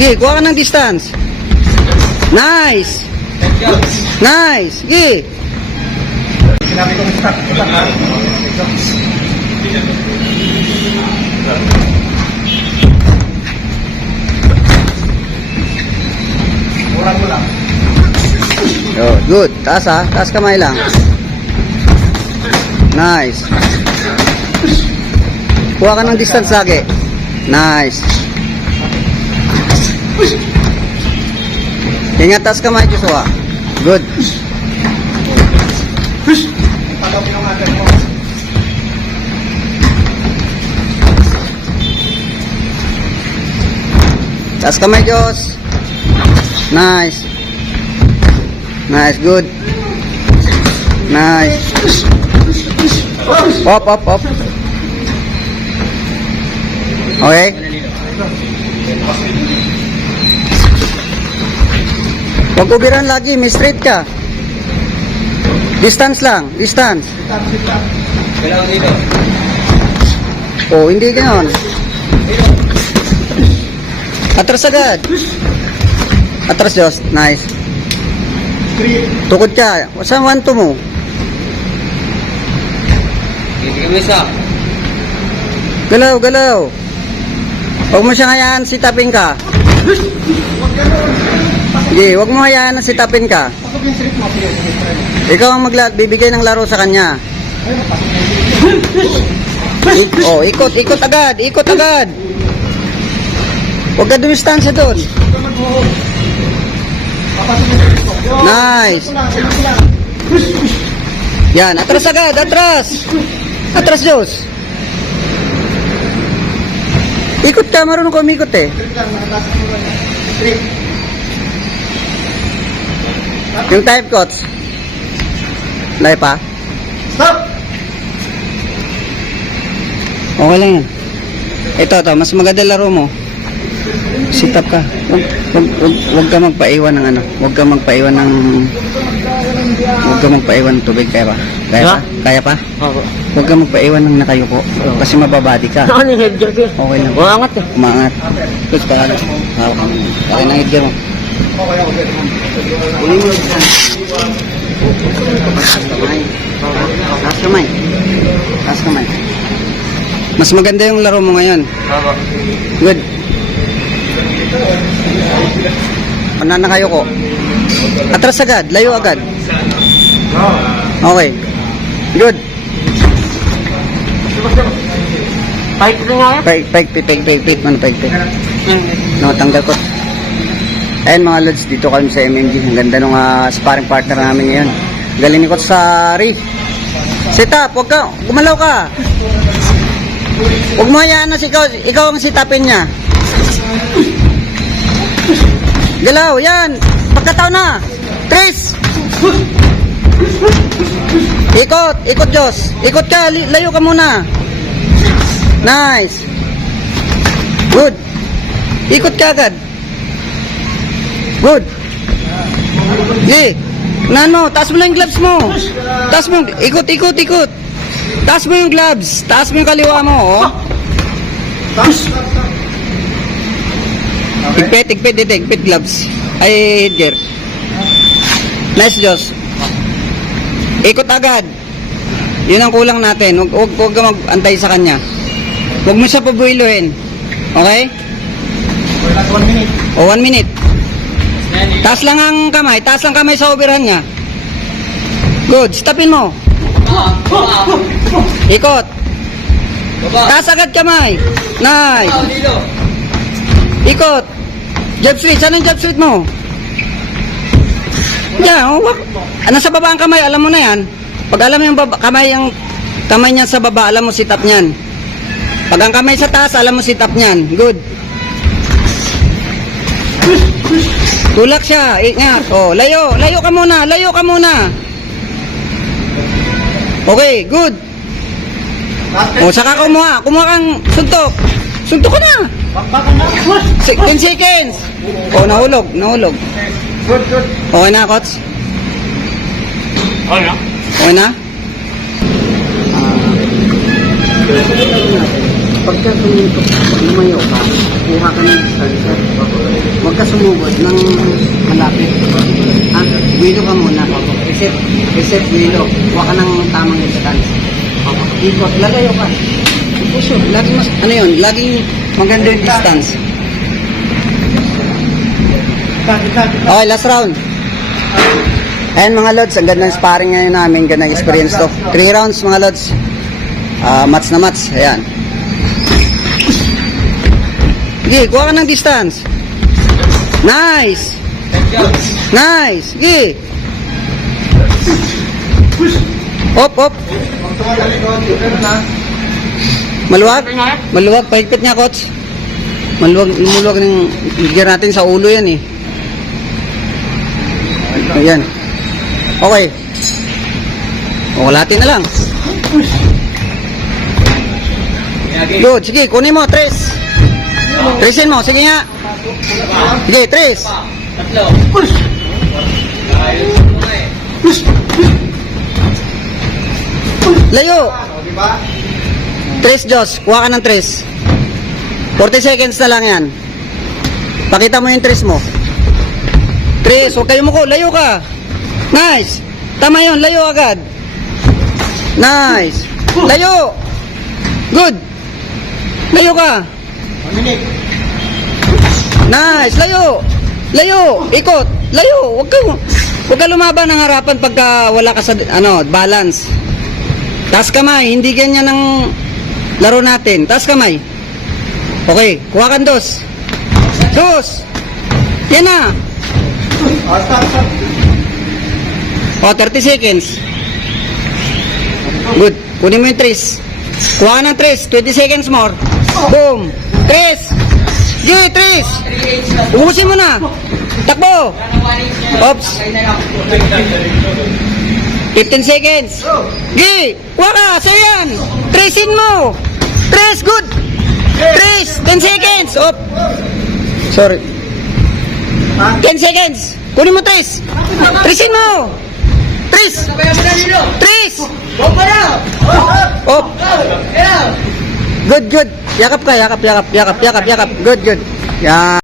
Sige, kuha ka ng distance. Nice. Nice. Sige. Sinabi kong stop. Murang mo lang. Oh, good. Taas ha. Taas kamay lang. Nice. Kuha ka ng distance lagi. Nice. Ingat taas kamay, Joshua. Good. Pagaw pinangagan mo. Taas kamay, Diyos. Nice. Nice, good. Nice. Up, up, up. Okay? Huwag ubiran lagi, may straight ka. Distance lang, distance. Stop, stop. Oh, hindi ganon. Atras agad. Atras, Diyos. Nice. Tukod ka. Saan one to mo? Bibigyan mo isa. Galaw, galaw. Huwag mo siyang hayaan sitapin ka. Huwag ganun. Sige, huwag mo hayaan na sitapin ka. Ikaw ang magla bibigay ng laro sa kanya. I- oh, ikot, ikot agad, ikot agad. Huwag ka dumistansya doon. Nice. Yan, atras agad, atras. Atras, Diyos. Ikot ka, marunong ka umikot eh. Street lang, nakataas ang mura niya. Street. Yung type coach. Lay pa? Stop! Okay lang yan. Ito, to, mas maganda laro mo. Sit up ka. Huwag, huwag, huwag, huwag ka magpaiwan ng ano. Huwag ka magpaiwan ng... Huwag ka magpaiwan ng tubig. Kaya pa? Kaya pa? Kaya pa? Oo. Huwag ka magpaiwan ng nakayuko. Kasi mababadi ka. Ano yung headgear ko? Okay lang. Umangat eh. Umaangat. Tapos para hawak ka mo. Okay na headgear mo. Okay, okay. Uli mo lang. Taas kamay. Taas kamay. Taas kamay. Mas maganda yung laro mo ngayon. Oo. Good. Ano na kayo ko? Atras agad, layo agad. Okay. Good. Kahit rin nga peg, peg, peg, peg, peg, ano, peg. No, tanggal ko. Ayan mga lods, dito kami sa MMG. Ang ganda nung ah, sparring partner namin ngayon. Galing ni Coach Sari. Sit up, huwag ka, gumalaw ka. Huwag mo hayaan na si ikaw, ikaw ang sitapin niya. Galaw, yan. Pagkataw na. Tris. Ikot, ikot Diyos. Ikot ka, layo ka muna. Nice. Good. Ikot ka agad. Good. Sige. Nano, taas mo lang yung gloves mo. Taas mo, ikot, ikot, ikot. Taas mo yung gloves. Taas mo yung kaliwa mo, oh. Stop. Okay. Tigpit, tigpit, dito, tigpit gloves. Ay, headgear. Nice, Diyos. Ikot agad. Yun ang kulang natin. Huwag, huwag, huwag ka mag-antay sa kanya. Huwag mo siya pabuiluhin. Okay? For last one minute. O, one minute. Taas lang ang kamay. Taas lang kamay sa overhand niya. Good. Stopin mo. Ikot. Taas agad kamay. Nice. Ikot. Jab street. Saan ang jab street mo? Yan. Oh, ah, nasa baba ang kamay. Alam mo na yan. Pag alam mo yung baba, kamay yung kamay niyan sa baba, alam mo sit up niyan. Pag ang kamay sa taas, alam mo sit up niyan. Good. Tulak siya. Ingat. Oh, layo. Layo ka muna. Layo ka muna. Okay, good. O, saka kumuha. Kumuha kang suntok. Suntok ka na. Bakbakan na. Si- 10 seconds. O, nahulog. Nahulog. Good, good. Okay na, coach? Okay na? Okay na? Ka, pag lumayo ka, kuha ka ng distansya. Huwag ka sumugod ng malapit. Ha? Wilo ka muna. Reset. Reset wilo. Kuha ka ng tamang distance. Ikot. Lalayo ka. Puso. Laging mas, ano yun? Laging maganda yung distance. Okay, last round. Ayan mga lods, ang ganda ng sparring ngayon namin, ganda ng experience to. 3 rounds mga lods. Ah, mats na mats. Ayan. Sige, kuha ka ng distance. Nice! Nice! Sige! Op, op. Maluwag? Maluwag, pahigpit niya, coach. Maluwag, maluwag ng bigyan natin sa ulo yan eh. Ayan. Okay. O, walatin na lang. Good, sige, kunin mo, tres. Tresin mo, sige nga. Sige, tres. Tatlo. Layo. Tres, Diyos. Kuha ka ng tres. 40 seconds na lang yan. Pakita mo yung tres mo. Tres, huwag kayo muko. Layo ka. Nice. Tama yun, layo agad. Nice. Layo. Good. Layo ka. Nice. Layo. Layo. Ikot. Layo. Huwag ka, huwag ka lumaban ng harapan pagka wala ka sa, ano, balance. Taas kamay, hindi ganyan ang laro natin. Taas kamay. Okay, kuha kang dos. Dos! Yan na! O, 30 seconds. Good. Kunin mo yung tres. Kuha ka ng tres. 20 seconds more. Boom! Tres! Sige, tres! Ubusin mo na! Takbo! Oops! 15 seconds. Gi! Waka! Sa'yo yan! Tresin mo! Tres! Good! Tres! 10 seconds! Op! Sorry. 10 seconds! Kunin mo tres! Tresin mo! Tres! Tres! Op! Good, good. Yakap ka, yakap, yakap, yakap, yakap, yakap. Good, good. Yan.